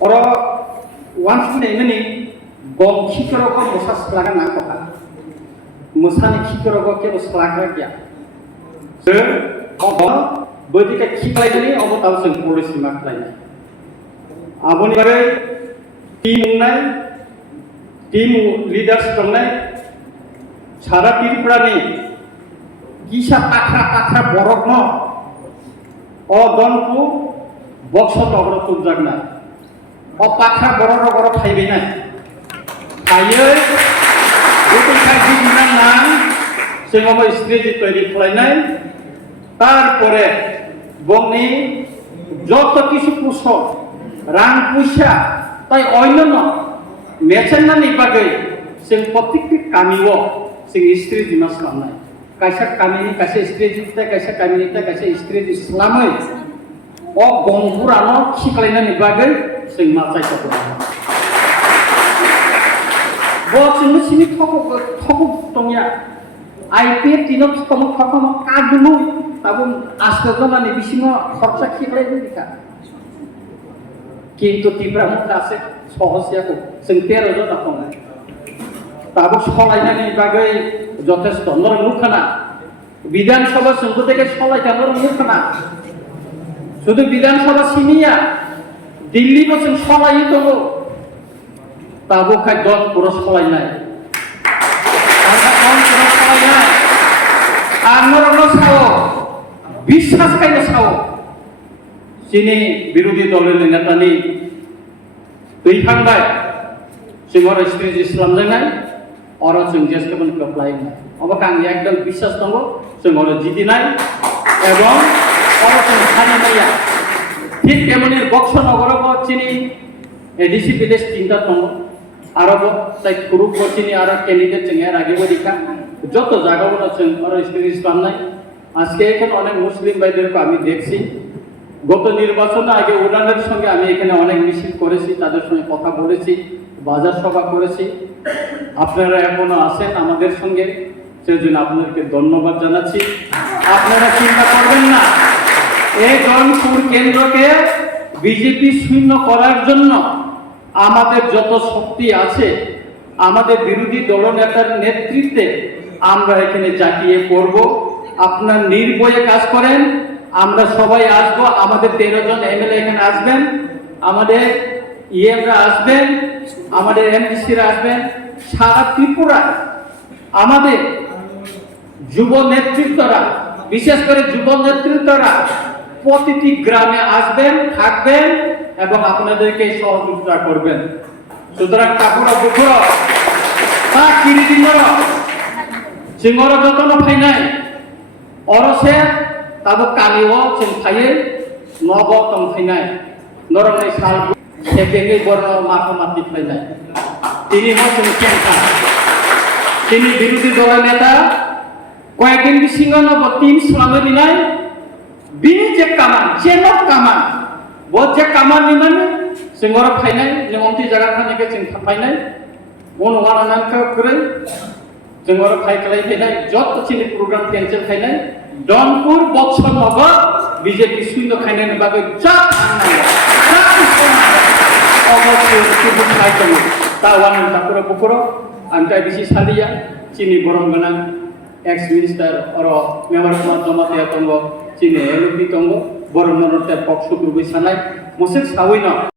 Oro once ini bom kikero ko musa selaga na kota. Musa ni kikero ko ke selaga kya. So, bom bodi ka kiklai ni obo tahu seng polisi maklai. Aboni bagai tim leaders tongnai সারা ত্রিপুরানি কিসা পাখা বরফ ন অদনকু box তগর তুলজাক না অ পাখা বড় খাইবে না খাইয়ে গোটে খাইছি দিনা না সেগম স্টেজ তৈরি খাইনাই তারপরে বংনি যত কিছু কুশল রাং পয়সা তাই অন্যান্য মেচেন্নানি বাগৈ जों प्रत्येक कामियाव जों स्त्री दिमा खालामनाय कायसा कामिनि कायसा स्त्री जिता कायसा कामिनि कायसा स्त्री इस्लामै अ गंगुरानो खिखलायनायनि बागै जों मा जायखौ बो जों सिनि थक दंया आईपीएफ दिनो थक कादुनु ताबो आस्रदनानि बिसिङाव खरसा खिखलायनो दिखा किन्तु तिब्रा मुखा আছে सहसियाखौ जों 13 जना दं তাবো সলাইনানি বাগৈ যথেষ্ট নর মুখনা বিধানসভা সংসদ থেকে সলাইতা নর মুখনা শুধু বিধানসভা সিনিয়া দিল্লি বসে সলাই তো তাবো খাই 10 পুরো সলাই নাই আর নর সাও বিশ্বাস খাইলে সাও চিনি বিরোধী দলের নেতানি দুই ফাংবাই সিংহর স্ত্রী ইসলাম জানাই और जों जेसेबां कप्लाय अब आं एकदम विश्वास दङ जों जिदिनाय एवं और जों साननाया ठीक तेमनि बक्सनगरबो चिनि एडिसि विलेज 3टा दङ आरो जाय ग्रुप चिनि आरो कैंडिडेट जों आगे दिखा যত জায়গাগুলো जों और स्टेज বানাই আজকে এখানে অনেক মুসলিম ভাইদেরকে আমি দেখছি গত নির্বাচনে আগে ওনাদের সঙ্গে আমি এখানে অনেক মিছিল করেছি তাদের সঙ্গে কথা বলেছি বাজার সভা করেছি আপনারা এখনো আছেন আমাদের সঙ্গে সেজন্য আপনাদেরকে ধন্যবাদ জানাচ্ছি আপনারা চিন্তা করবেন না এই জনপুর কেন্দ্রকে বিজেপি শূন্য করার জন্য আমাদের যত শক্তি আছে আমাদের বিরোধী দলনেতার নেতৃত্বে আমরা এখানে জাকিয়ে পড়ব আপনারা নির্ভয়ে কাজ করেন আমরা সবাই আসব আমাদের 13 জন এমএলএ এখানে আসবেন আমাদের ইএমরা আসবেন আমাদের এমডিসিরা আসবেন সারা ত্রিপুরা আমাদের যুব নেতৃত্বরা বিশেষ করে যুব নেতৃত্বরা প্রতিটি গ্রামে আসবেন থাকবেন এবং আপনাদেরকে সহযোগিতা করবেন সুতরাং কাকুরা বুকুরা তা কিরিদিনর সিংহর যতন ফাইনাই অরসে তাবো কালিও जों फायो नब तम फाइनाय नरनै साल सेकेंडै बरन माथामाति फाइनाय তিনি হচ্ছেন কেন্দ্র তিনি বিরোধী দলের নেতা কয়েকদিন সিংহন তিন সালে দিনাই বিনি যে কামান চেনক কামান ব যে কামান নিমান সিংহর ফাইনাই নিমন্ত্রী জায়গা খানিকে जों ফাইনাই অনুমাননানকে করে সিংহর ফাইকলাই ফাইনাই যত চিনি প্রোগ্রাম ক্যান্সেল ফাইনাই ডনপুর বক্সনগর বিজেপি শূন্য খাইনাইনি বাগৈ যা অবশ্যই সুযোগ খাইতো tawan takura pukuro angka bisi salia cini borong ganang ex minister oro member pemantau ya tonggo cini elupi tonggo borong nonor tepok suku bisanai musik sawino